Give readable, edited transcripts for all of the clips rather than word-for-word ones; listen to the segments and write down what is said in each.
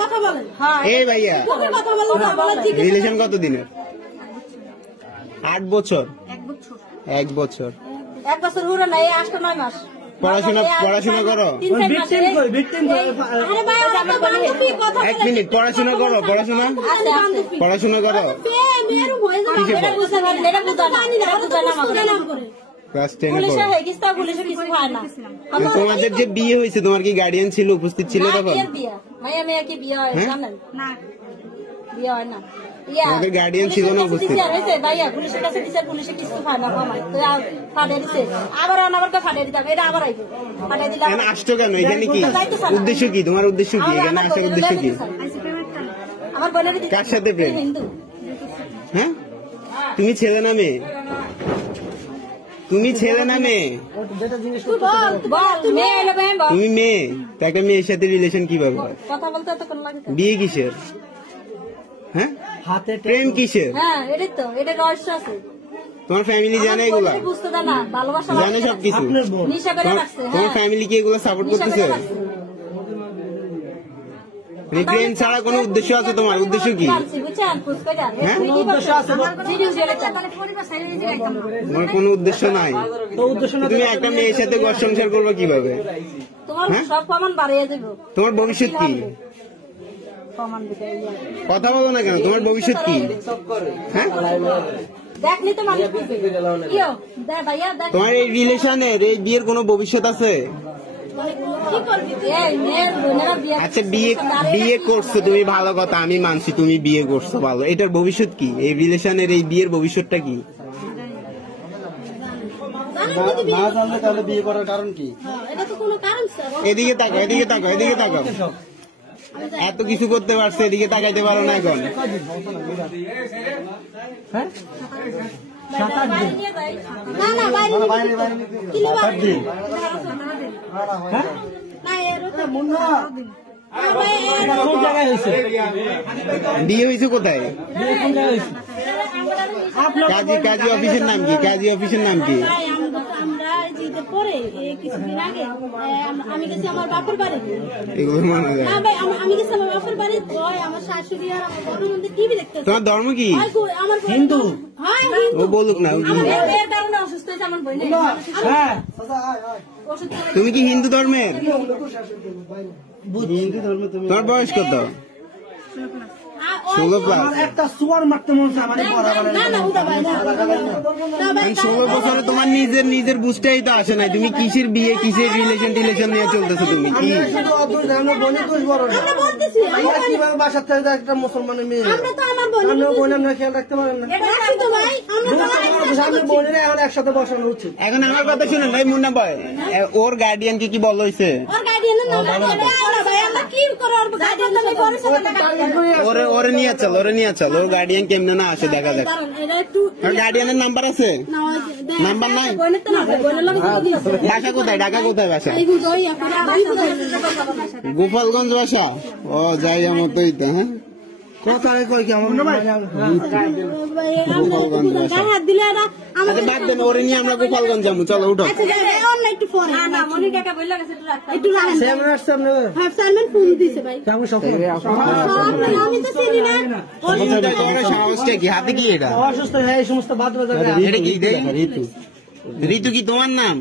কথা বলেন। এই ভাইয়া রিলেশন কত দিনের? 8 বছর। 1 বছর। 1 বছর হলো না, এই 8-9 মাস। পড়াশোনা করো? 1 মিনিট, পড়াশোনা করো? পড়াশোনা করো? ক্লাস 10 এ পড়ো। তোমাদের যে বিয়ে হয়েছে তোমার কি গার্ডিয়ান ছিল, উপস্থিত ছিল তখন? তোমাদের গার্ডিয়ান ছিল না উপস্থিত? আসছো কেন এখানে? কি উদ্দেশ্য কি তোমার? উদ্দেশ্য কি এখানে আসার উদ্দেশ্য কি? কার সাথে প্রেম? হ্যাঁ, তুমি ছেলে না মেয়ে? তুমি ছেলে না মেয়ে? তুমি মেয়ে, তো একটা মেয়ের সাথে রিলেশন কিভাবে হয়? বিয়ে কিসের? হ্যাঁ, প্রেম কিসের? তোমার ফ্যামিলি জানে এগুলা? জানে সবকিছু? তোমার ফ্যামিলি কি এগুলো সাপোর্ট করতেছে? প্রেম ছাড়া কোনো উদ্দেশ্য আছে তোমার? উদ্দেশ্য কি? তোমার কোনো উদ্দেশ্য নাই? তুমি একটা মেয়ের সাথে ঘর সংসার করবে কিভাবে? তোমার ভবিষ্যৎ কি? কথা বলো না কেন? তোমার ভবিষ্যৎ কি? হ্যাঁ, তোমার এই রিলেশনের, এই বিয়ের কোনো ভবিষ্যৎ আছে? আচ্ছা, বিয়ে করছো তুমি, ভালো কথা, আমি মানছি তুমি বিয়ে করছো, ভালো। এটার ভবিষ্যৎ কি? এই রিলেশনের এই বিয়ের ভবিষ্যৎটা কি? তাহলে বিয়ে করার কারণ কি? এদিকে তাকাও, এদিকে তাকাও, এদিকে তাকাও। এত কিছু করতে পারছে, এদিকে তাকাইতে পারো না এখন? বিয়ে হয়েছে কোথায়? কাজী অফিসের নাম কি? কাজী অফিসের নাম কি? পরে কিছুদিন আগে আমি গেছি আমার বাপের বাড়ি। এগুলো মনে হয় না ভাই, আমি গেছি আমার বাপের বাড়ি। আমার শাশুড়ি আর আমার বড় মন্দির টিভি দেখতেছে। তোমার ধর্ম কি? হিন্দু। ও বলুক না। অসুস্থ হয়েছে আমার বোন। তুমি কি হিন্দু ধর্মের? তোমার বয়স কত? 16+। একটা সুয়ার মারতে মন চায় মানে 16 বছরে তোমার নিজের বুঝতেই তো আসে নাই। তুমি কিসের বিয়ে, কিসের রিলেশন নিয়ে চলতেছো? তুমি কি বাসার থেকে একটা মুসলমানের মেয়ে খেয়াল রাখতে পারেন না? বোনের এখন একসাথে বসানো উচিত। এখন আমার কথা শুনেন ভাই, মুন্না ভাই, ওর গার্ডিয়ানকে কি বলা হয়েছে? ওরে নিয়ে চল, ওর গার্ডিয়ান কেমনে না আসে দেখা যাক। ওর গার্ডিয়ানের নাম্বার আছে? নাম্বার নাই? বাসা কোথায়? ঢাকা কোথায় বাসা? গোপালগঞ্জ বাসা? ও, যাই আমার তো এইটা। হ্যাঁ, কোথায় কই কি আমার বাদ দেন, ওরে নিয়ে আমরা গোপালগঞ্জ যাবো। চলো উঠো। সাহসটা কি? হাতে কি এটা? অসুস্থ এই সমস্ত বাদ বাজার। এটা কি? ঋতু কি তোমার নাম?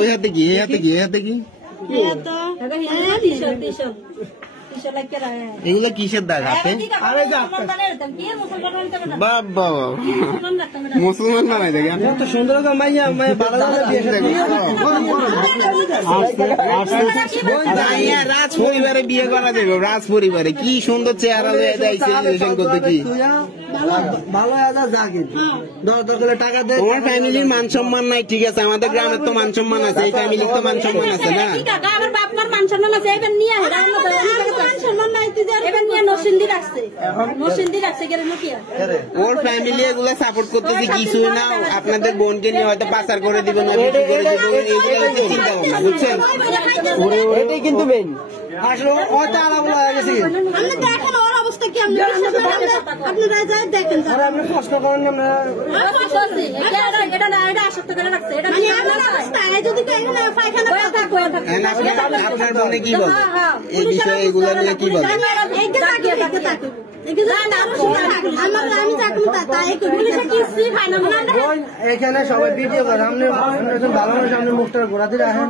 ওই হাতে কি? এই হাতে কি? এই হাতে কি? এগুলো কিসের দাগ হাতে? বাবা, মুসলমান বানাই দেখেন। কত সুন্দর মাইয়া রাজ পরিবারে বিয়ে করা যাবে। রাজ পরিবারে কি সুন্দর চেহারা করতে কি ভালো জাগির দরকার টাকা দেয়। তোমার ফ্যামিলির মান সম্মান নাই, ঠিক আছে, আমাদের গ্রামের তো মান সম্মান আছে, এই ফ্যামিলির তো মান সম্মান আছে না? আমার বাপ মার মান সম্মান আছে, এবার নিয়ে ওর ফ্যামিলি এগুলো সাপোর্ট করতেছে কিছুই না। আপনাদের বোনকে নিয়ে হয়তো পাচার করে দিবেন, বিক্রি করে দিবেন, এইগুলো হচ্ছে চিন্তা ভাবনা, বুঝছেন? এটাই কিন্তু মেইন আসলে হয়তো আলাদা হয়ে গেছে। কি আপনি বিশ্বাস করেন না? আপনারা যাই দেখেন আর আপনি প্রশ্ন করেন না মানে আমার অবস্থা যদি কেউ এখানে পায়খানা আপনার বোনে কি বলে এই বিষয়ে এগুলো নিয়ে কি বলে? আমি চাকরি তাই পুলিশে কিস্তি খাই না বোন, এখানে সবাই ভিডিও করে আপনি একজন ভালো মানুষ আপনি মুখটা ঘোরা দিয়ে রাখেন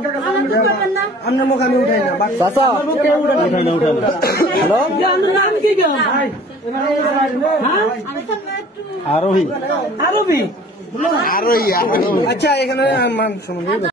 আপনার মুখ আমি উঠাই না চাচা হ্যালো আরোহী আচ্ছা এখানে মান সম্মান